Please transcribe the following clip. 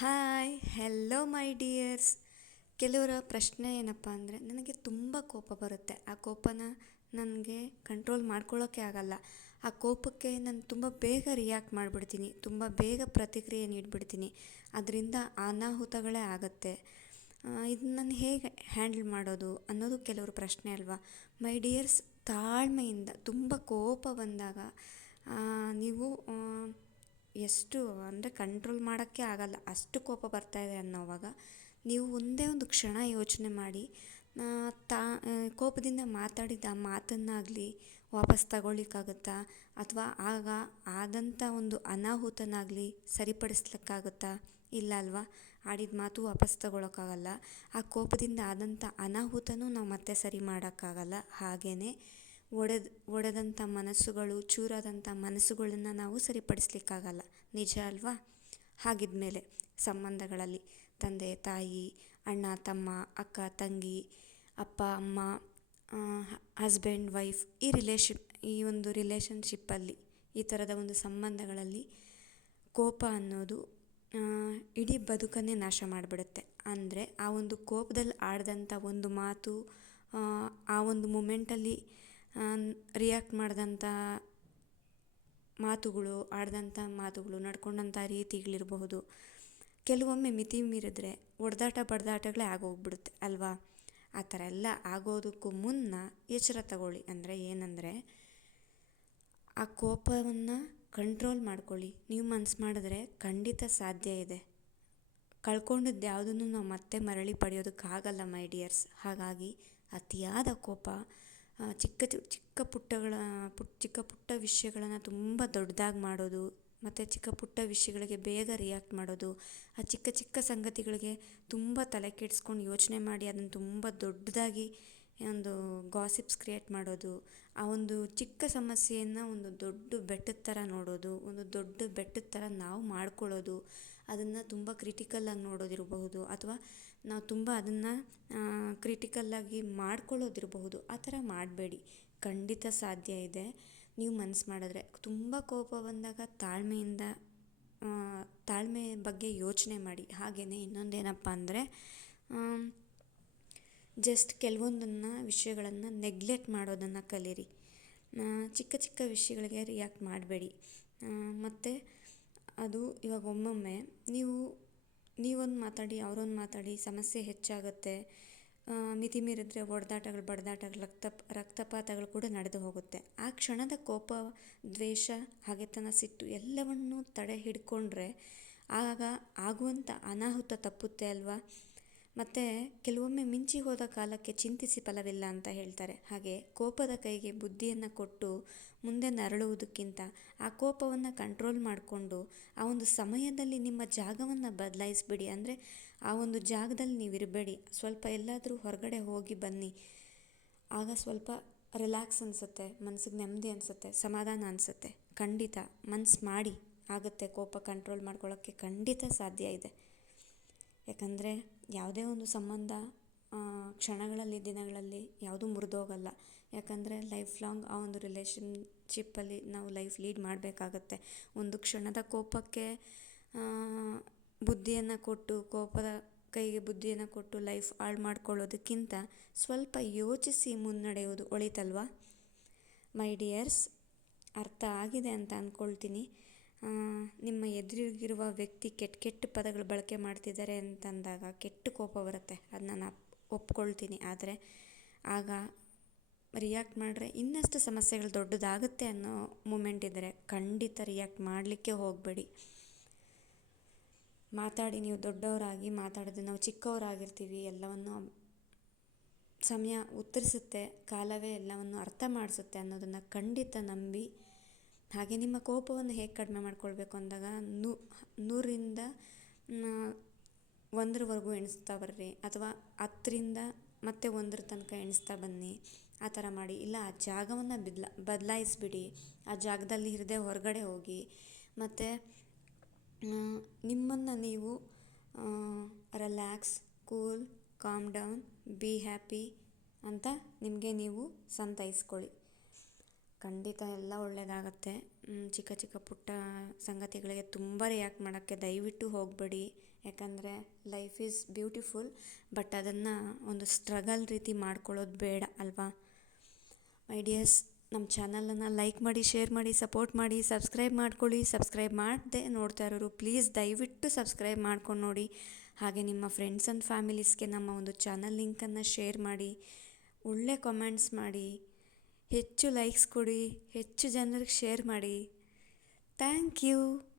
Hi hello ಮೈ dears ಕೆಲವರ ಪ್ರಶ್ನೆ ಏನಪ್ಪ ಅಂದರೆ, ನನಗೆ ತುಂಬ ಕೋಪ ಬರುತ್ತೆ. ಆ ಕೋಪನ ನನಗೆ ಕಂಟ್ರೋಲ್ ಮಾಡ್ಕೊಳ್ಳೋಕ್ಕೆ ಆಗಲ್ಲ. ಆ ಕೋಪಕ್ಕೆ ನಾನು ತುಂಬ ಬೇಗ ರಿಯಾಕ್ಟ್ ಮಾಡಿಬಿಡ್ತೀನಿ. ತುಂಬ ಬೇಗ ಪ್ರತಿಕ್ರಿಯೆ ನೀಡಿಬಿಡ್ತೀನಿ. ಅದರಿಂದ ಅನಾಹುತಗಳೇ ಆಗುತ್ತೆ. ಇದನ್ನ ನಾನು ಹೇಗೆ ಹ್ಯಾಂಡಲ್ ಮಾಡೋದು ಅನ್ನೋದು ಕೆಲವರು ಪ್ರಶ್ನೆ ಅಲ್ವಾ? ಮೈ ಡಿಯರ್ಸ್ ತಾಳ್ಮೆಯಿಂದ, ತುಂಬ ಕೋಪ ಬಂದಾಗ ನೀವು ಎಷ್ಟು ಅಂದರೆ ಕಂಟ್ರೋಲ್ ಮಾಡೋಕ್ಕೆ ಆಗಲ್ಲ. ಅಷ್ಟು ಕೋಪ ಬರ್ತಾ ಇದೆ ಅನ್ನೋವಾಗ ನೀವು ಒಂದೇ ಒಂದು ಕ್ಷಣ ಯೋಚನೆ ಮಾಡಿ ತಾ ಕೋಪದಿಂದ ಮಾತಾಡಿದ ಮಾತನ್ನಾಗಲಿ ವಾಪಸ್ ತಗೊಳ್ಳಿಕ್ಕಾಗುತ್ತಾ? ಅಥವಾ ಆಗ ಆದಂಥ ಒಂದು ಅನಾಹುತನಾಗಲಿ ಸರಿಪಡಿಸ್ಲಿಕ್ಕಾಗುತ್ತಾ? ಇಲ್ಲ ಅಲ್ವಾ? ಆಡಿದ ಮಾತು ವಾಪಸ್ ತಗೊಳಕ್ಕಾಗಲ್ಲ. ಆ ಕೋಪದಿಂದ ಆದಂಥ ಅನಾಹುತನೂ ನಾವು ಮತ್ತೆ ಸರಿ ಮಾಡೋಕ್ಕಾಗಲ್ಲ. ಹಾಗೆಯೇ ಒಡೆದು, ಒಡೆದಂಥ ಮನಸ್ಸುಗಳು, ಚೂರಾದಂಥ ಮನಸ್ಸುಗಳನ್ನು ನಾವು ಸರಿಪಡಿಸ್ಲಿಕ್ಕಾಗಲ್ಲ. ನಿಜ ಅಲ್ವಾ? ಹಾಗಿದ್ಮೇಲೆ ಸಂಬಂಧಗಳಲ್ಲಿ ತಂದೆ, ತಾಯಿ, ಅಣ್ಣ, ತಮ್ಮ, ಅಕ್ಕ, ತಂಗಿ, ಅಪ್ಪ, ಅಮ್ಮ ಹಸ್ಬೆಂಡ್, ವೈಫ್ ಈ ರಿಲೇಶಿಪ್ ಈ ಒಂದು ರಿಲೇಷನ್ಶಿಪ್ಪಲ್ಲಿ ಈ ಥರದ ಒಂದು ಸಂಬಂಧಗಳಲ್ಲಿ ಕೋಪ ಅನ್ನೋದು ಇಡೀ ಬದುಕನ್ನೇ ನಾಶ ಮಾಡಿಬಿಡುತ್ತೆ. ಅಂದರೆ ಆ ಒಂದು ಕೋಪದಲ್ಲಿ ಆಡಿದಂಥ ಒಂದು ಮಾತು, ಆ ಒಂದು ಮೂಮೆಂಟಲ್ಲಿ ರಿಯಾಕ್ಟ್ ಮಾಡಿದಂಥ ಮಾತುಗಳು ಆಡ್ದಂಥ ಮಾತುಗಳು ನಡ್ಕೊಂಡಂಥ ರೀತಿಗಳಿರಬಹುದು. ಕೆಲವೊಮ್ಮೆ ಮಿತಿ ಮೀರಿದ್ರೆ ಹೊಡೆದಾಟ ಬಡ್ದಾಟಗಳೇ ಆಗೋಗ್ಬಿಡುತ್ತೆ ಅಲ್ವಾ? ಆ ಥರ ಎಲ್ಲ ಆಗೋದಕ್ಕೂ ಮುನ್ನ ಎಚ್ಚರ ತಗೊಳ್ಳಿ. ಅಂದರೆ ಏನಂದರೆ, ಆ ಕೋಪವನ್ನು ಕಂಟ್ರೋಲ್ ಮಾಡ್ಕೊಳ್ಳಿ. ನೀವು ಮನ್ಸು ಮಾಡಿದ್ರೆ ಖಂಡಿತ ಸಾಧ್ಯ ಇದೆ. ಕಳ್ಕೊಂಡಿದ್ದು ಯಾವುದನ್ನು ನಾವು ಮತ್ತೆ ಮರಳಿ ಪಡೆಯೋದಕ್ಕಾಗಲ್ಲ ಮೈ ಡಿಯರ್ಸ್ ಹಾಗಾಗಿ ಅತಿಯಾದ ಕೋಪ ಚಿಕ್ಕ ಚಿಕ್ಕ ಪುಟ್ಟಗಳ ಪುಟ್ಟ ಚಿಕ್ಕ ಪುಟ್ಟ ವಿಷಯಗಳನ್ನು ತುಂಬ ದೊಡ್ಡದಾಗಿ ಮಾಡೋದು, ಮತ್ತು ಚಿಕ್ಕ ಪುಟ್ಟ ವಿಷಯಗಳಿಗೆ ಬೇಗ ರಿಯಾಕ್ಟ್ ಮಾಡೋದು, ಆ ಚಿಕ್ಕ ಚಿಕ್ಕ ಸಂಗತಿಗಳಿಗೆ ತುಂಬ ತಲೆ ಕೆಡಿಸ್ಕೊಂಡು ಯೋಚನೆ ಮಾಡಿ ಅದನ್ನು ತುಂಬ ದೊಡ್ಡದಾಗಿ ಒಂದು ಗಾಸಿಪ್ಸ್ ಕ್ರಿಯೇಟ್ ಮಾಡೋದು, ಆ ಒಂದು ಚಿಕ್ಕ ಸಮಸ್ಯೆಯನ್ನು ಒಂದು ದೊಡ್ಡ ಬೆಟ್ಟದ ಥರ ನೋಡೋದು, ಒಂದು ದೊಡ್ಡ ಬೆಟ್ಟದ ಥರ ನಾವು ಮಾಡ್ಕೊಳ್ಳೋದು, ಅದನ್ನು ತುಂಬ ಕ್ರಿಟಿಕಲ್ಲಾಗಿ ನೋಡೋದಿರಬಹುದು ಅಥವಾ ನಾವು ತುಂಬ ಅದನ್ನು ಕ್ರಿಟಿಕಲ್ಲಾಗಿ ಮಾಡ್ಕೊಳ್ಳೋದಿರಬಹುದು, ಆ ಥರ ಮಾಡಬೇಡಿ. ಖಂಡಿತ ಸಾಧ್ಯ ಇದೆ. ನೀವು ಮನಸ್ಸು ಮಾಡಿದ್ರೆ ತುಂಬ ಕೋಪ ಬಂದಾಗ ತಾಳ್ಮೆಯಿಂದ ತಾಳ್ಮೆ ಬಗ್ಗೆ ಯೋಚನೆ ಮಾಡಿ. ಹಾಗೆಯೇ ಇನ್ನೊಂದೇನಪ್ಪ ಅಂದರೆ ಜಸ್ಟ್ ಕೆಲವೊಂದನ್ನು ವಿಷಯಗಳನ್ನು ನೆಗ್ಲೆಕ್ಟ್ ಮಾಡೋದನ್ನು ಕಲೀರಿ. ಚಿಕ್ಕ ಚಿಕ್ಕ ವಿಷಯಗಳಿಗೆ ರಿಯಾಕ್ಟ್ ಮಾಡಬೇಡಿ. ಮತ್ತು ಅದು ಇವಾಗ ಒಮ್ಮೊಮ್ಮೆ ನೀವು, ನೀವೊಂದು ಮಾತಾಡಿ, ಅವರೊಂದು ಮಾತಾಡಿ, ಸಮಸ್ಯೆ ಹೆಚ್ಚಾಗುತ್ತೆ. ಮಿತಿ ಮೀರಿದ್ರೆ ಹೊಡೆದಾಟಗಳು ಬಡದಾಟಗಳು, ರಕ್ತ, ರಕ್ತಪಾತಗಳು ಕೂಡ ನಡೆದು ಹೋಗುತ್ತೆ. ಆ ಕ್ಷಣದ ಕೋಪ, ದ್ವೇಷ, ಹಾಗೆತನ, ಸಿಟ್ಟು ಎಲ್ಲವನ್ನೂ ತಡೆ ಹಿಡ್ಕೊಂಡ್ರೆ ಆಗ ಆಗುವಂಥ ಅನಾಹುತ ತಪ್ಪುತ್ತೆ ಅಲ್ವಾ? ಮತ್ತು ಕೆಲವೊಮ್ಮೆ ಮಿಂಚಿ ಹೋದ ಕಾಲಕ್ಕೆ ಚಿಂತಿಸಿ ಫಲವಿಲ್ಲ ಅಂತ ಹೇಳ್ತಾರೆ. ಹಾಗೆ ಕೋಪದ ಕೈಗೆ ಬುದ್ಧಿಯನ್ನು ಕೊಟ್ಟು ಮುಂದೆ ನರಳುವುದಕ್ಕಿಂತ ಆ ಕೋಪವನ್ನು ಕಂಟ್ರೋಲ್ ಮಾಡಿಕೊಂಡು ಆ ಒಂದು ಸಮಯದಲ್ಲಿ ನಿಮ್ಮ ಜಾಗವನ್ನು ಬದಲಾಯಿಸ್ಬಿಡಿ. ಅಂದರೆ ಆ ಒಂದು ಜಾಗದಲ್ಲಿ ನೀವು ಇರಬೇಡಿ ಸ್ವಲ್ಪ ಎಲ್ಲಾದರೂ ಹೊರಗಡೆ ಹೋಗಿ ಬನ್ನಿ. ಆಗ ಸ್ವಲ್ಪ ರಿಲ್ಯಾಕ್ಸ್ ಅನಿಸುತ್ತೆ ಮನಸ್ಸಿಗೆ ನೆಮ್ಮದಿ ಅನಿಸುತ್ತೆ, ಸಮಾಧಾನ ಅನಿಸುತ್ತೆ. ಖಂಡಿತ ಮನ್ಸು ಮಾಡಿ ಆಗುತ್ತೆ ಕೋಪ ಕಂಟ್ರೋಲ್ ಮಾಡ್ಕೊಳ್ಳೋಕ್ಕೆ ಖಂಡಿತ ಸಾಧ್ಯ ಇದೆ. ಯಾಕಂದರೆ ಯಾವುದೇ ಒಂದು ಸಂಬಂಧ ಕ್ಷಣಗಳಲ್ಲಿ, ದಿನಗಳಲ್ಲಿ ಯಾವುದೂ ಮುರಿದೋಗಲ್ಲ. ಯಾಕಂದರೆ ಲೈಫ್ ಲಾಂಗ್ ಆ ಒಂದು ರಿಲೇಷನ್ಶಿಪ್ಪಲ್ಲಿ ನಾವು ಲೈಫ್ ಲೀಡ್ ಮಾಡಬೇಕಾಗತ್ತೆ. ಒಂದು ಕ್ಷಣದ ಕೋಪಕ್ಕೆ ಬುದ್ಧಿಯನ್ನು ಕೊಟ್ಟು, ಕೋಪದ ಕೈಗೆ ಬುದ್ಧಿಯನ್ನು ಕೊಟ್ಟು ಲೈಫ್ ಹಾಳು ಮಾಡ್ಕೊಳ್ಳೋದಕ್ಕಿಂತ ಸ್ವಲ್ಪ ಯೋಚಿಸಿ ಮುನ್ನಡೆಯೋದು ಒಳಿತಲ್ವಾ? ಮೈ ಡಿಯರ್ಸ್ ಅರ್ಥ ಆಗಿದೆ ಅಂತ ಅಂದ್ಕೊಳ್ತೀನಿ ನಿಮ್ಮ ಎದುರಿಗಿರುವ ವ್ಯಕ್ತಿ ಕೆಟ್ಟ ಕೆಟ್ಟ ಪದಗಳು ಬಳಕೆ ಮಾಡ್ತಿದ್ದಾರೆ ಅಂತಂದಾಗ ಕೆಟ್ಟ ಕೋಪ ಬರುತ್ತೆ. ಅದು ನಾನು ಒಪ್ಕೊಳ್ತೀನಿ. ಆದರೆ ಆಗ ರಿಯಾಕ್ಟ್ ಮಾಡಿದ್ರೆ ಇನ್ನಷ್ಟು ಸಮಸ್ಯೆಗಳು ದೊಡ್ಡದಾಗುತ್ತೆ ಅನ್ನೋ ಮೂಮೆಂಟ್ ಇದ್ದರೆ ಖಂಡಿತ ರಿಯಾಕ್ಟ್ ಮಾಡಲಿಕ್ಕೆ ಹೋಗಬೇಡಿ. ಮಾತಾಡಿ, ನೀವು ದೊಡ್ಡವರಾಗಿ ಮಾತಾಡೋದು, ನಾವು ಚಿಕ್ಕವರಾಗಿರ್ತೀವಿ, ಎಲ್ಲವನ್ನು ಸಮಯ ಉತ್ತರಿಸುತ್ತೆ, ಕಾಲವೇ ಎಲ್ಲವನ್ನು ಅರ್ಥ ಮಾಡಿಸುತ್ತೆ ಅನ್ನೋದನ್ನು ಖಂಡಿತ ನಂಬಿ ಹಾಗೆ ನಿಮ್ಮ ಕೋಪವನ್ನು ಹೇಗೆ ಕಡಿಮೆ ಮಾಡ್ಕೊಳ್ಬೇಕು ಅಂದಾಗ ನೂರರಿಂದ ಒಂದರವರೆಗೂ ಎಣಿಸ್ತಾ ಬರ್ರಿ ಅಥವಾ ಹತ್ತರಿಂದ ಮತ್ತೆ ಒಂದರ ತನಕ ಎಣಿಸ್ತಾ ಬನ್ನಿ. ಆ ಥರ ಮಾಡಿ. ಇಲ್ಲ, ಆ ಜಾಗವನ್ನು ಬಿದ್ಲ, ಬದಲಾಯಿಸ್ಬಿಡಿ. ಆ ಜಾಗದಲ್ಲಿ ಇರದೆ ಹೊರಗಡೆ ಹೋಗಿ. ಮತ್ತು ನಿಮ್ಮನ್ನು ನೀವು relax, cool, calm down, be happy ಅಂತ ನಿಮಗೆ ನೀವು ಸಂತೈಸ್ಕೊಳ್ಳಿ. ಖಂಡಿತ ಎಲ್ಲ ಒಳ್ಳೆಯದಾಗತ್ತೆ ಚಿಕ್ಕ ಚಿಕ್ಕ ಪುಟ್ಟ ಸಂಗತಿಗಳಿಗೆ ತುಂಬ ರಿಯಾಕ್ಟ್ ಮಾಡೋಕ್ಕೆ ದಯವಿಟ್ಟು ಹೋಗಬೇಡಿ. ಯಾಕಂದರೆ ಲೈಫ್ ಈಸ್ ಬ್ಯೂಟಿಫುಲ್ ಬಟ್ ಅದನ್ನು ಒಂದು ಸ್ಟ್ರಗಲ್ ರೀತಿ ಮಾಡ್ಕೊಳ್ಳೋದು ಬೇಡ, ಅಲ್ವಾ? ಮೈ ಡಿಯರ್ಸ್ ನಮ್ಮ ಚಾನಲನ್ನು ಲೈಕ್ ಮಾಡಿ ಶೇರ್ ಮಾಡಿ ಸಪೋರ್ಟ್ ಮಾಡಿ ಸಬ್ಸ್ಕ್ರೈಬ್ ಮಾಡ್ಕೊಳ್ಳಿ. ಸಬ್ಸ್ಕ್ರೈಬ್ ಮಾಡದೆ ನೋಡ್ತಾ ಇರೋರು ಪ್ಲೀಸ್ ದಯವಿಟ್ಟು ಸಬ್ಸ್ಕ್ರೈಬ್ ಮಾಡ್ಕೊಂಡು ನೋಡಿ. ಹಾಗೆ ನಿಮ್ಮ ಫ್ರೆಂಡ್ಸ್ ಆ್ಯಂಡ್ ಫ್ಯಾಮಿಲೀಸ್ಗೆ ನಮ್ಮ ಒಂದು ಚಾನಲ್ ಲಿಂಕನ್ನು ಶೇರ್ ಮಾಡಿ, ಒಳ್ಳೆ ಕಮೆಂಟ್ಸ್ ಮಾಡಿ. ಹೆಚ್ಚು ಲೈಕ್ಸ್ ಕೊಡಿ ಹೆಚ್ಚು ಜನರಿಗೆ ಶೇರ್ ಮಾಡಿ. Thank you